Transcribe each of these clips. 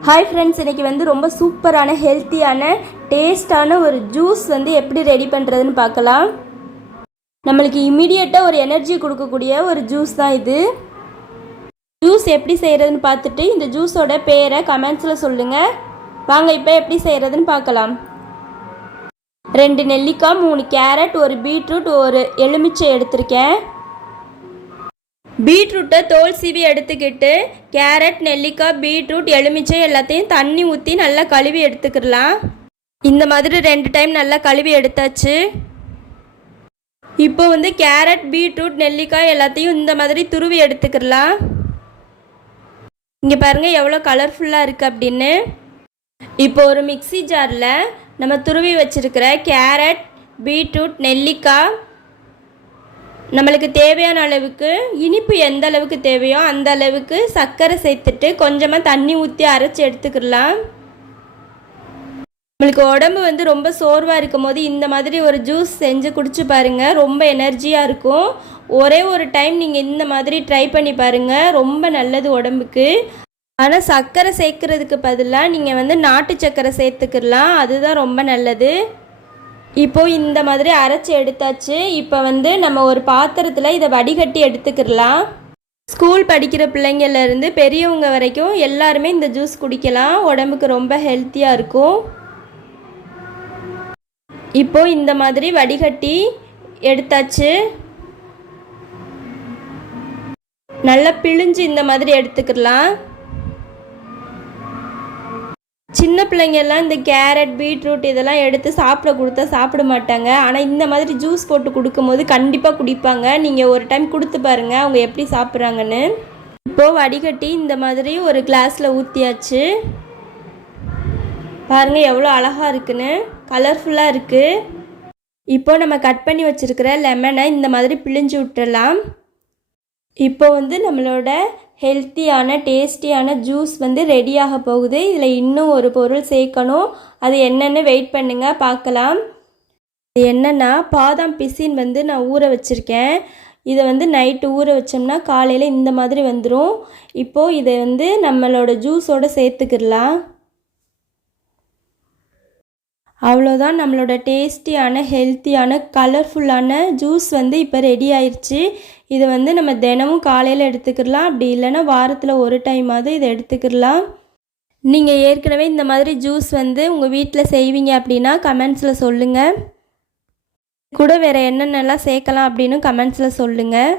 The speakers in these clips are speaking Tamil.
ஹாய் ஃப்ரெண்ட்ஸ் இன்றைக்கி வந்து ரொம்ப சூப்பரான ஹெல்த்தியான டேஸ்டான ஒரு ஜூஸ் வந்து எப்படி ரெடி பண்ணுறதுன்னு பார்க்கலாம். நம்மளுக்கு இமீடியட்டாக ஒரு எனர்ஜி கொடுக்கக்கூடிய ஒரு ஜூஸ் தான் இது. ஜூஸ் எப்படி செய்கிறதுன்னு பார்த்துட்டு இந்த ஜூஸோட பேரை கமெண்ட்ஸில் சொல்லுங்கள் வாங்க இப்போ எப்படி செய்கிறதுன்னு பார்க்கலாம். ரெண்டு நெல்லிக்காய் மூணு கேரட் ஒரு பீட்ரூட் ஒரு எலுமிச்சை எடுத்திருக்கேன். பீட்ரூட்டை தோல் சீவி எடுத்துக்கிட்டு கேரட் நெல்லிக்காய் பீட்ரூட் எலுமிச்சை எல்லாத்தையும் தண்ணி ஊற்றி நல்லா கழுவி எடுத்துக்கிடலாம். இந்த மாதிரி ரெண்டு டைம் நல்லா கழுவி எடுத்தாச்சு. இப்போ வந்து கேரட் பீட்ரூட் நெல்லிக்காய் எல்லாத்தையும் இந்த மாதிரி துருவி எடுத்துக்கிடலாம். இங்கே பாருங்கள் எவ்வளோ கலர்ஃபுல்லாக இருக்குது அப்படின்னு. இப்போ ஒரு மிக்ஸி ஜாரில் நம்ம துருவி வச்சுருக்கிற கேரட் பீட்ரூட் நெல்லிக்காய் நம்மளுக்கு தேவையான அளவுக்கு இனிப்பு எந்த அளவுக்கு தேவையோ அந்த அளவுக்கு சர்க்கரை சேர்த்துட்டு கொஞ்சமாக தண்ணி ஊற்றி அரைச்சி எடுத்துக்கிடலாம் நம்மளுக்கு உடம்பு வந்து ரொம்ப சோர்வாக இருக்கும் போது இந்த மாதிரி ஒரு ஜூஸ் செஞ்சு குடிச்சு பாருங்கள் ரொம்ப எனர்ஜியாக இருக்கும். ஒரே ஒரு டைம் நீங்கள் இந்த மாதிரி ட்ரை பண்ணி பாருங்கள் ரொம்ப நல்லது உடம்புக்கு. ஆனால் சர்க்கரை சேர்க்கறதுக்கு பதிலாக நீங்கள் வந்து நாட்டு சர்க்கரை சேர்த்துக்கிடலாம் அதுதான் ரொம்ப நல்லது. இப்போ இந்த மாதிரி அரைச்சி எடுத்தாச்சு. இப்போ வந்து நம்ம ஒரு பாத்திரத்தில் இதை வடிகட்டி எடுத்துக்கிடலாம். ஸ்கூல் படிக்கிற பிள்ளைங்கள்லேருந்து பெரியவங்க வரைக்கும் எல்லாருமே இந்த ஜூஸ் குடிக்கலாம். உடம்புக்கு ரொம்ப ஹெல்த்தியாக இருக்கும். இப்போ இந்த மாதிரி வடிகட்டி எடுத்தாச்சு. நல்லா பிழிஞ்சு இந்த மாதிரி எடுத்துக்கலாம் சின்ன பிள்ளைங்கள்லாம் இந்த கேரட் பீட்ரூட் இதெல்லாம் எடுத்து சாப்பிட கொடுத்தா சாப்பிட மாட்டாங்க. ஆனால் இந்த மாதிரி ஜூஸ் போட்டு கொடுக்கும்போது கண்டிப்பாக குடிப்பாங்க. நீங்கள் ஒரு டைம் கொடுத்து பாருங்கள் அவங்க எப்படி சாப்பிட்றாங்கன்னு. இப்போது வடிகட்டி இந்த மாதிரி ஒரு கிளாஸில் ஊற்றியாச்சு பாருங்கள் எவ்வளோ அழகாக இருக்குன்னு. கலர்ஃபுல்லாக இருக்குது இப்போ நம்ம கட் பண்ணி வச்சுருக்கிற லெமனை இந்த மாதிரி பிழிஞ்சு விட்டுடலாம் இப்போ வந்து நம்மளோட ஹெல்த்தியான டேஸ்டியான ஜூஸ் வந்து ரெடியாக போகுது. இதில் இன்னும் ஒரு பொருள் சேர்க்கணும். அது என்னென்னு வெயிட் பண்ணுங்கள் பார்க்கலாம். இது என்னென்னா பாதாம் பிசின் வந்து நான் ஊற வச்சுருக்கேன். இதை வந்து நைட்டு ஊற வச்சோம்னா காலையில் இந்த மாதிரி வந்துடும் இப்போது இதை வந்து நம்மளோட ஜூஸோடு சேர்த்துக்கிடலாம். அவ்வளோதான் நம்மளோட டேஸ்டியான ஹெல்த்தியான கலர்ஃபுல்லான ஜூஸ் வந்து இப்போ ரெடி ஆயிடுச்சு இது வந்து நம்ம தினமும் காலையில் எடுத்துக்கிடலாம். அப்படி இல்லைன்னா வாரத்தில் ஒரு டைமாவது இதை எடுத்துக்கிடலாம். நீங்கள் ஏற்கனவே இந்த மாதிரி ஜூஸ் வந்து உங்கள் வீட்டில் செய்வீங்க அப்படின்னா கமெண்ட்ஸில் சொல்லுங்கள் கூட வேறு என்னென்னலாம் சேர்க்கலாம் அப்படின்னு கமெண்ட்ஸில் சொல்லுங்கள்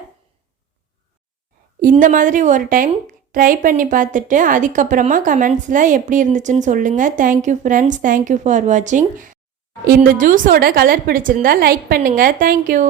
இந்த மாதிரி ஒரு டைம் ட்ரை பண்ணி பார்த்துட்டு அதுக்கப்புறமா கமெண்ட்ஸில் எப்படி இருந்துச்சுன்னு சொல்லுங்கள் தேங்க்யூ ஃப்ரெண்ட்ஸ் தேங்க்யூ ஃபார் வாட்சிங் இந்த ஜூஸோட கலர் பிடிச்சிருந்தா லைக் பண்ணுங்கள் தேங்க்யூ